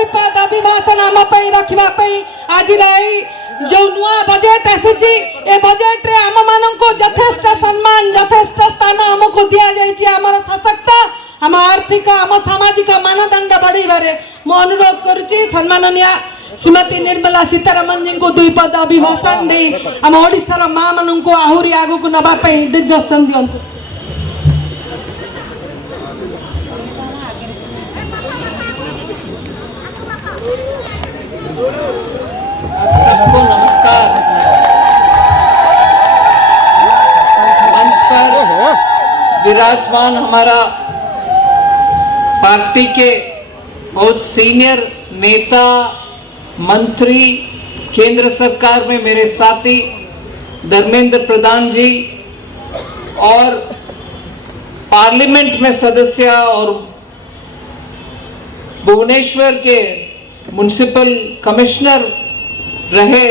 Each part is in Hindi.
दुईपद अभिभाषण आम रखा आज जो नुआ बजेट आसी ए बजेट रे आम मानक यथेष्ट सम्मान यथेष्ट स्थान आमको दि जाइए आम सशक्त आम आर्थिक आम सामाजिक मानदंड बढ़ाइबारे मु अनुरोध करुच्ची सम्माननीय श्रीमती निर्मला सीतारमण जी को दुईपद अभिभाषण दे आम ओडिशार माँ मान को आहरी आगक नापी निर्देशन दिंतु। सबको नमस्कार। मंच पर विराजमान हमारा पार्टी के बहुत सीनियर नेता मंत्री, केंद्र सरकार में मेरे साथी धर्मेंद्र प्रधान जी और पार्लियामेंट में सदस्य और भुवनेश्वर के म्युनिसिपल कमिश्नर रहे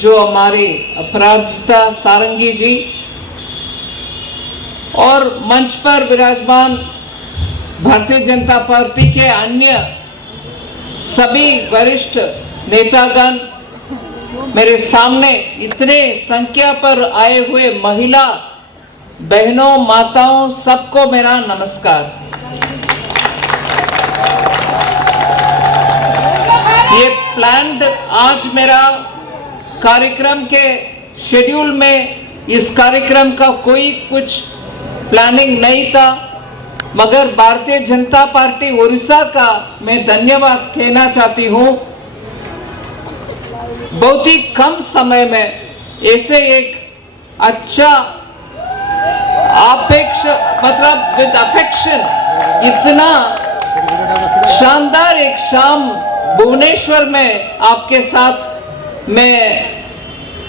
जो हमारे अपराजिता सारंगी जी और मंच पर विराजमान भारतीय जनता पार्टी के अन्य सभी वरिष्ठ नेतागण, मेरे सामने इतने संख्या पर आए हुए महिला बहनों माताओं सबको मेरा नमस्कार। ये प्लान्ड आज मेरा कार्यक्रम के शेड्यूल में इस कार्यक्रम का कोई कुछ प्लानिंग नहीं था, मगर भारतीय जनता पार्टी उड़ीसा का मैं धन्यवाद कहना चाहती हूँ। बहुत ही कम समय में ऐसे एक अच्छा अपेक्ष मतलब विद अफेक्शन इतना शानदार एक शाम भुवनेश्वर में आपके साथ मैं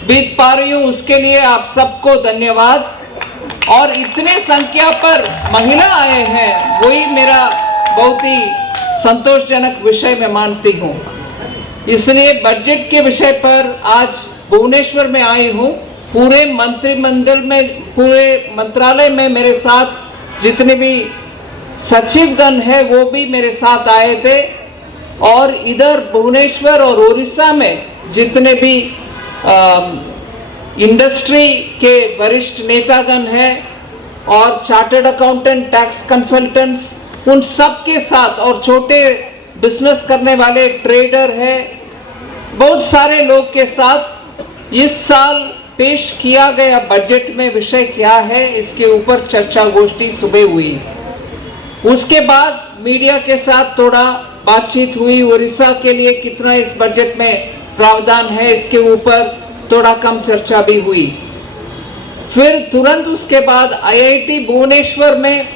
बीत पा रही हूँ, उसके लिए आप सबको धन्यवाद। और इतने संख्या पर महिला आए हैं वही मेरा बहुत ही संतोषजनक विषय मैं मानती हूँ। इसलिए बजट के विषय पर आज भुवनेश्वर में आई हूँ। पूरे मंत्रिमंडल में पूरे मंत्रालय में मेरे साथ जितने भी सचिवगण हैं वो भी मेरे साथ आए थे और इधर भुवनेश्वर और उड़ीसा में जितने भी इंडस्ट्री के वरिष्ठ नेतागण हैं और चार्टर्ड अकाउंटेंट टैक्स कंसल्टेंट्स उन सब के साथ और छोटे बिजनेस करने वाले ट्रेडर हैं, बहुत सारे लोग के साथ इस साल पेश किया गया बजट में विषय क्या है इसके ऊपर चर्चा गोष्ठी सुबह हुई। उसके बाद मीडिया के साथ थोड़ा बातचीत हुई, उड़ीसा के लिए कितना इस बजट में प्रावधान है इसके ऊपर थोड़ा कम चर्चा भी हुई। फिर तुरंत उसके बाद आईआईटी भुवनेश्वर में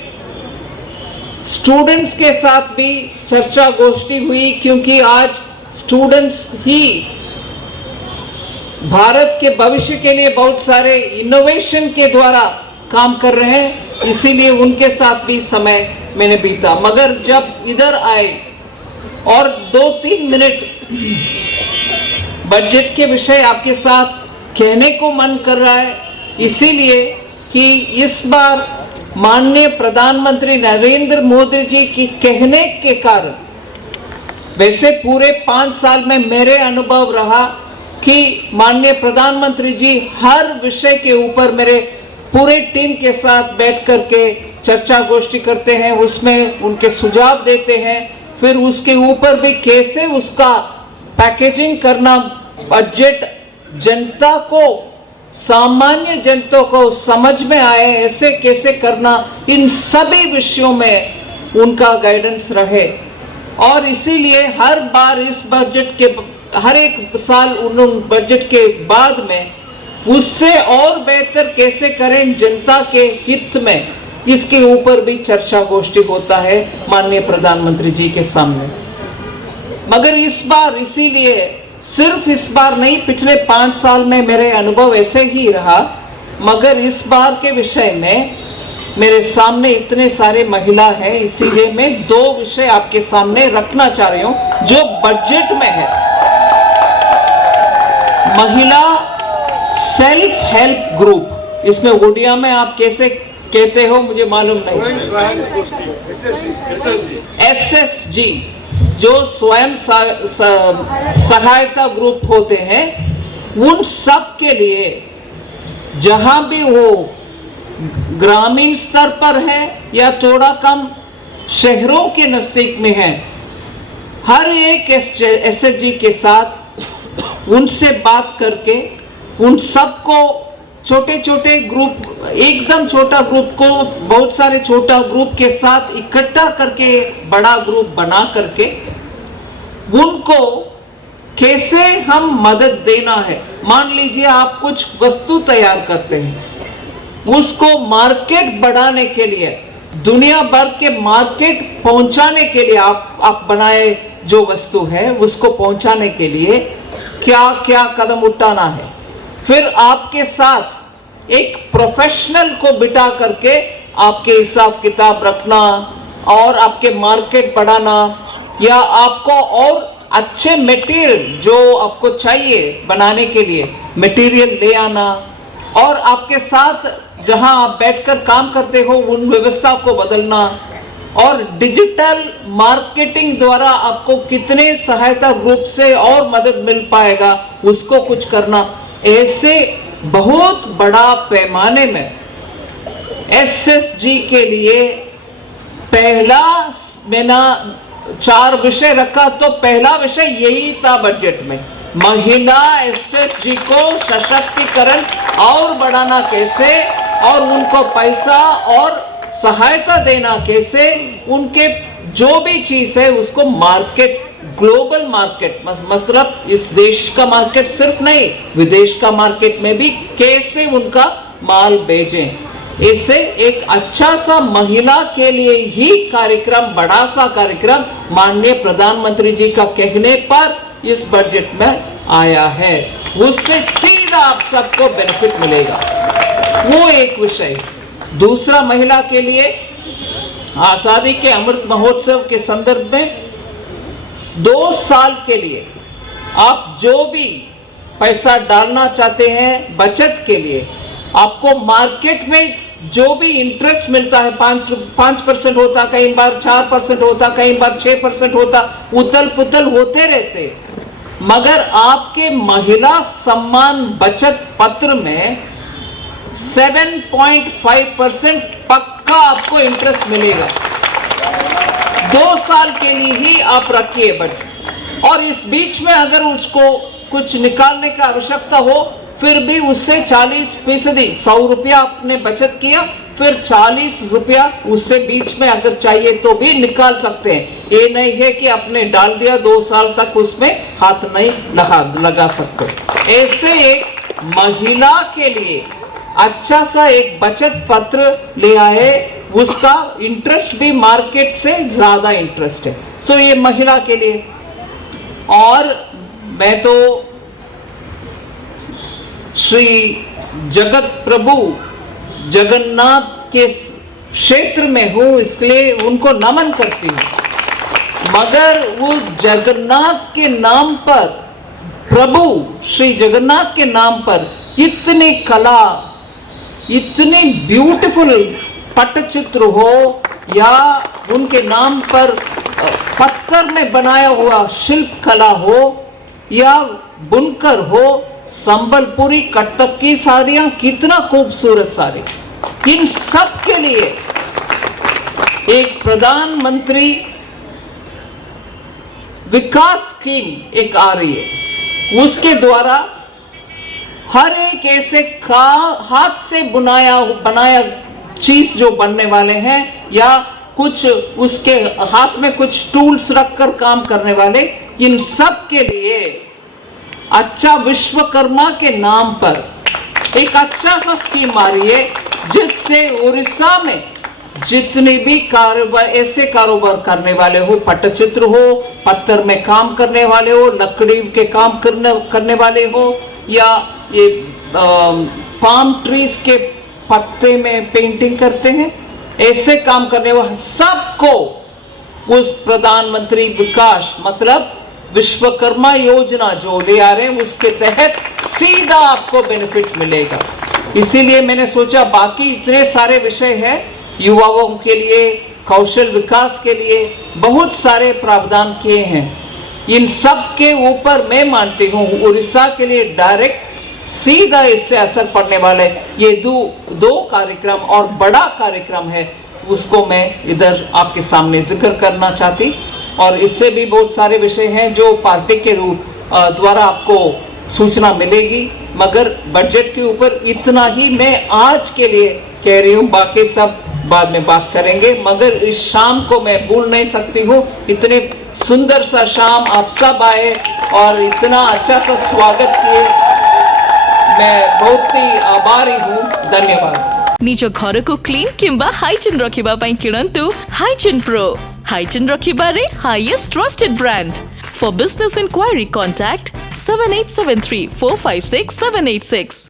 स्टूडेंट्स के साथ भी चर्चा गोष्ठी हुई, क्योंकि आज स्टूडेंट्स ही भारत के भविष्य के लिए बहुत सारे इनोवेशन के द्वारा काम कर रहे हैं, इसीलिए उनके साथ भी समय मैंने बीता। मगर जब इधर आए और 2-3 मिनट बजट के विषय आपके साथ कहने को मन कर रहा है, इसीलिए कि इस बार माननीय प्रधानमंत्री नरेंद्र मोदी जी की कहने के कारण, वैसे पूरे 5 साल में मेरे अनुभव रहा कि माननीय प्रधानमंत्री जी हर विषय के ऊपर मेरे पूरे टीम के साथ बैठ करके चर्चा गोष्ठी करते हैं, उसमें उनके सुझाव देते हैं, फिर उसके ऊपर भी कैसे उसका पैकेजिंग करना, बजट जनता को सामान्य जनता को समझ में आए ऐसे कैसे करना, इन सभी विषयों में उनका गाइडेंस रहे। और इसीलिए हर बार इस बजट के हर एक साल उन बजट के बाद में उससे और बेहतर कैसे करें जनता के हित में, इसके ऊपर भी चर्चा गोष्ठी होता है माननीय प्रधानमंत्री जी के सामने। मगर इस बार इसीलिए सिर्फ इस बार नहीं, पिछले 5 साल में मेरे अनुभव ऐसे ही रहा, मगर इस बार के विषय में मेरे सामने इतने सारे महिला हैं, इसीलिए मैं 2 विषय आपके सामने रखना चाह रही हूं जो बजट में है। महिला सेल्फ हेल्प ग्रुप, इसमें उड़िया में आप कैसे कहते हो मुझे मालूम नहीं, SSG जो स्वयं सहायता ग्रुप होते हैं, उन सब के लिए जहां भी वो ग्रामीण स्तर पर है या थोड़ा कम शहरों के नजदीक में है, हर एक एसएचजी के साथ उनसे बात करके उन सबको छोटे छोटे ग्रुप, एकदम छोटा ग्रुप को बहुत सारे छोटा ग्रुप के साथ इकट्ठा करके बड़ा ग्रुप बना करके उनको कैसे हम मदद देना है। मान लीजिए आप कुछ वस्तु तैयार करते हैं, उसको मार्केट बढ़ाने के लिए, दुनिया भर के मार्केट पहुंचाने के लिए आप बनाए जो वस्तु है उसको पहुंचाने के लिए क्या क्या कदम उठाना है। फिर आपके साथ एक प्रोफेशनल को बिठा करके आपके हिसाब किताब रखना और आपके मार्केट बढ़ाना, या आपको और अच्छे मटेरियल जो आपको चाहिए बनाने के लिए मटेरियल ले आना, और आपके साथ जहां आप बैठकर काम करते हो उन व्यवस्था को बदलना, और डिजिटल मार्केटिंग द्वारा आपको कितने सहायता ग्रुप से और मदद मिल पाएगा उसको कुछ करना। ऐसे बहुत बड़ा पैमाने में एसएसजी के लिए पहला मैंने 4 विषय रखा, तो पहला विषय यही था बजट में, महिला एसएसजी को सशक्तिकरण और बढ़ाना कैसे, और उनको पैसा और सहायता देना कैसे, उनके जो भी चीज है उसको मार्केट, ग्लोबल मार्केट, मतलब इस देश का मार्केट सिर्फ नहीं विदेश का मार्केट में भी कैसे उनका माल भेजें। इससे एक अच्छा सा महिला के लिए ही कार्यक्रम, बड़ा सा कार्यक्रम माननीय प्रधानमंत्री जी का कहने पर इस बजट में आया है, उससे सीधा आप सबको बेनिफिट मिलेगा। वो एक विषय। दूसरा, महिला के लिए आजादी के अमृत महोत्सव के संदर्भ में 2 साल के लिए आप जो भी पैसा डालना चाहते हैं बचत के लिए, आपको मार्केट में जो भी इंटरेस्ट मिलता है 5% होता, कई बार 4% होता, कई बार 6% होता, उथल पुथल होते रहते, मगर आपके महिला सम्मान बचत पत्र में 7.5% पक्का आपको इंटरेस्ट मिलेगा। 2 साल के लिए ही आप रखिए बजट, और इस बीच में अगर उसको कुछ निकालने की आवश्यकता हो फिर भी उससे 40%, 100 रुपया आपने बचत किया, फिर 40 रुपया उससे बीच में अगर चाहिए तो भी निकाल सकते हैं। ये नहीं है कि आपने डाल दिया 2 साल तक उसमें हाथ नहीं लगा सकते। ऐसे एक महिला के लिए अच्छा सा एक बचत पत्र ले आए, उसका इंटरेस्ट भी मार्केट से ज्यादा इंटरेस्ट है। सो ये महिला के लिए। और मैं तो श्री जगत प्रभु जगन्नाथ के क्षेत्र में हूं, इसलिए उनको नमन करती हूं, मगर वो जगन्नाथ के नाम पर, प्रभु श्री जगन्नाथ के नाम पर इतनी कला, इतनी ब्यूटीफुल पट्टचित्र हो, या उनके नाम पर पत्थर में बनाया हुआ शिल्प कला हो, या बुनकर हो, संबलपुरी कटक की साड़ियां कितना खूबसूरत साड़ी, इन सब के लिए एक प्रधानमंत्री विकास स्कीम एक आ रही है, उसके द्वारा हर एक ऐसे हाथ से बनाया चीज जो बनने वाले हैं, या कुछ उसके हाथ में कुछ टूल्स रखकर काम करने वाले, इन सब के लिए अच्छा विश्वकर्मा के नाम पर एक अच्छा सा स्कीम आ रही है, जिससे उड़ीसा में जितने भी कारोबार, ऐसे कारोबार करने वाले हो, पट्टचित्र हो, पत्थर में काम करने वाले हो, लकड़ी के काम करने वाले हो, या ये पाम ट्रीज के पत्ते में पेंटिंग करते हैं, ऐसे काम करने वाले सबको उस प्रधानमंत्री विकास, मतलब विश्वकर्मा योजना जो ले आ रहे हैं, उसके तहत सीधा आपको बेनिफिट मिलेगा। इसीलिए मैंने सोचा बाकी इतने सारे विषय हैं युवाओं के लिए, कौशल विकास के लिए बहुत सारे प्रावधान किए हैं। इन सब के ऊपर मैं मानती हूँ उड़ीसा के लिए डायरेक्ट सीधा इससे असर पड़ने वाले ये दो कार्यक्रम और बड़ा कार्यक्रम है, उसको मैं इधर आपके सामने जिक्र करना चाहती। और इससे भी बहुत सारे विषय हैं जो पार्टी के रूप द्वारा आपको सूचना मिलेगी, मगर बजट के ऊपर इतना ही मैं आज के लिए कह रही हूँ, बाकी सब बाद में बात करेंगे। मगर इस शाम को मैं भूल नहीं सकती हूँ, इतने सुंदर सा शाम आप सब आए और इतना अच्छा सा स्वागत किए, मैं बहुत ही आभारी हूँ। धन्यवाद। निज घर को क्लीन किंबा हाइजीन रखिबा पई किणंतु हाइजीन प्रो। हाइजीन रखिबारे highest trusted brand. For business inquiry, contact 7873 456 786.